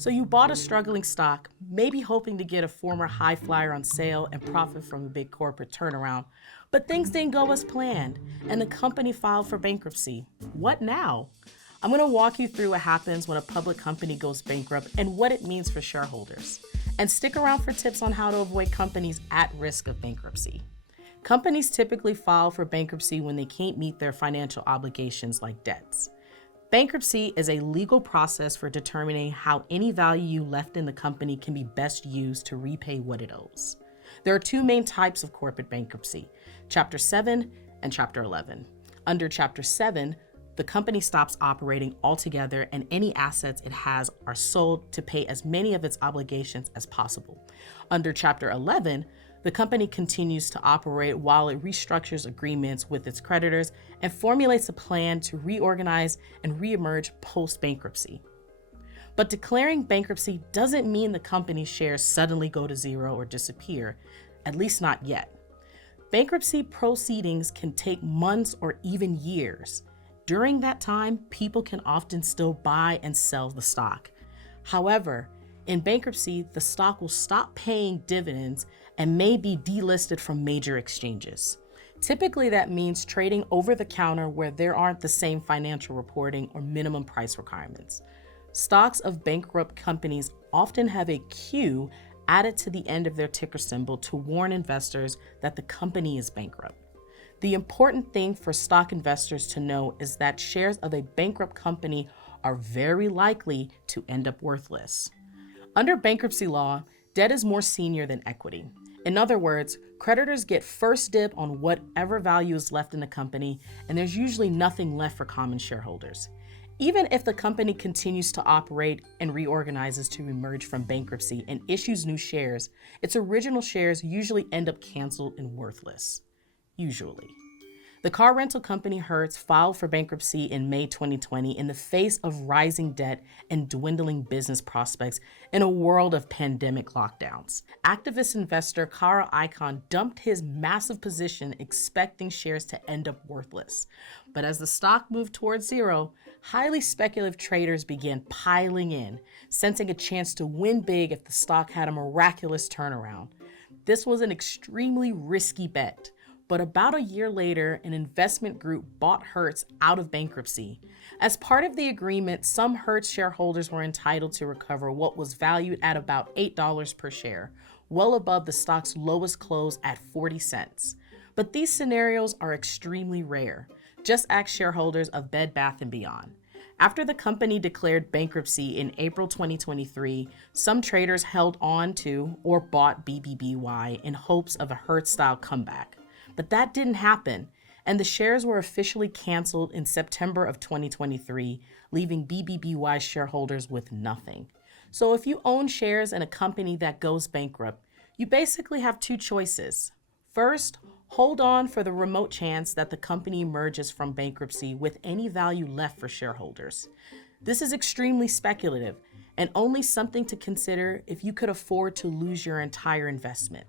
So you bought a struggling stock, maybe hoping to get a former high flyer on sale and profit from a big corporate turnaround. But things didn't go as planned, and the company filed for bankruptcy. What now? I'm going to walk you through what happens when a public company goes bankrupt and what it means for shareholders. And stick around for tips on how to avoid companies at risk of bankruptcy. Companies typically file for bankruptcy when they can't meet their financial obligations like debts. Bankruptcy is a legal process for determining how any value left in the company can be best used to repay what it owes. There are two main types of corporate bankruptcy, Chapter 7 and Chapter 11. Under Chapter 7, the company stops operating altogether and any assets it has are sold to pay as many of its obligations as possible. Under Chapter 11, the company continues to operate while it restructures agreements with its creditors and formulates a plan to reorganize and reemerge post-bankruptcy. But declaring bankruptcy doesn't mean the company's shares suddenly go to zero or disappear, at least not yet. Bankruptcy proceedings can take months or even years. During that time, people can often still buy and sell the stock. However, in bankruptcy, the stock will stop paying dividends and may be delisted from major exchanges. Typically, that means trading over the counter where there aren't the same financial reporting or minimum price requirements. Stocks of bankrupt companies often have a Q added to the end of their ticker symbol to warn investors that the company is bankrupt. The important thing for stock investors to know is that shares of a bankrupt company are very likely to end up worthless. Under bankruptcy law, debt is more senior than equity. In other words, creditors get first dib on whatever value is left in the company, and there's usually nothing left for common shareholders. Even if the company continues to operate and reorganizes to emerge from bankruptcy and issues new shares, its original shares usually end up canceled and worthless. Usually. The car rental company Hertz filed for bankruptcy in May 2020 in the face of rising debt and dwindling business prospects in a world of pandemic lockdowns. Activist investor Carl Icahn dumped his massive position expecting shares to end up worthless. But as the stock moved towards zero, highly speculative traders began piling in, sensing a chance to win big if the stock had a miraculous turnaround. This was an extremely risky bet. But about a year later, an investment group bought Hertz out of bankruptcy. As part of the agreement, some Hertz shareholders were entitled to recover what was valued at about $8 per share, well above the stock's lowest close at 40 cents. But these scenarios are extremely rare. Just ask shareholders of Bed Bath & Beyond. After the company declared bankruptcy in April 2023, some traders held on to or bought BBBY in hopes of a Hertz-style comeback. But that didn't happen, and the shares were officially canceled in September of 2023, leaving BBBY shareholders with nothing. So if you own shares in a company that goes bankrupt, you basically have two choices. First, hold on for the remote chance that the company emerges from bankruptcy with any value left for shareholders. This is extremely speculative and only something to consider if you could afford to lose your entire investment.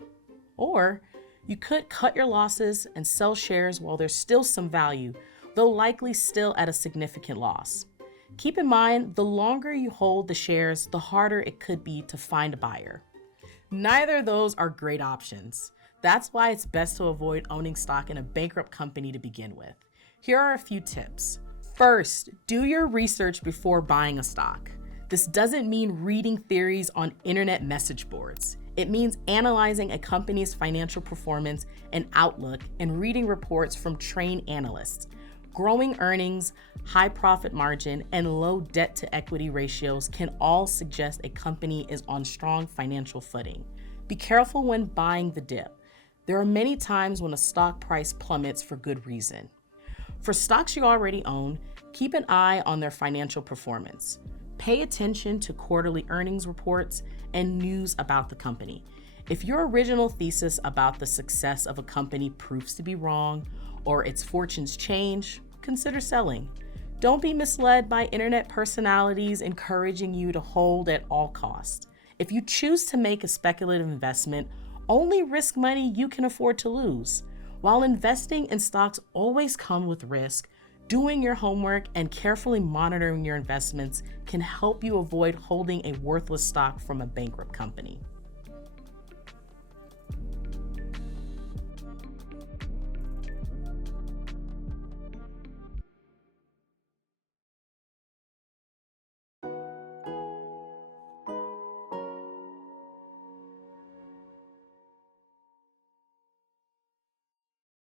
Or you could cut your losses and sell shares while there's still some value, though likely still at a significant loss. Keep in mind, the longer you hold the shares, the harder it could be to find a buyer. Neither of those are great options. That's why it's best to avoid owning stock in a bankrupt company to begin with. Here are a few tips. First, do your research before buying a stock. This doesn't mean reading theories on internet message boards. It means analyzing a company's financial performance and outlook and reading reports from trained analysts. Growing earnings, high profit margin, and low debt to equity ratios can all suggest a company is on strong financial footing. Be careful when buying the dip. There are many times when a stock price plummets for good reason. For stocks you already own, keep an eye on their financial performance. Pay attention to quarterly earnings reports and news about the company. If your original thesis about the success of a company proves to be wrong or its fortunes change, consider selling. Don't be misled by internet personalities encouraging you to hold at all costs. If you choose to make a speculative investment, only risk money you can afford to lose. While investing in stocks always comes with risk, Doing your homework and carefully monitoring your investments can help you avoid holding a worthless stock from a bankrupt company.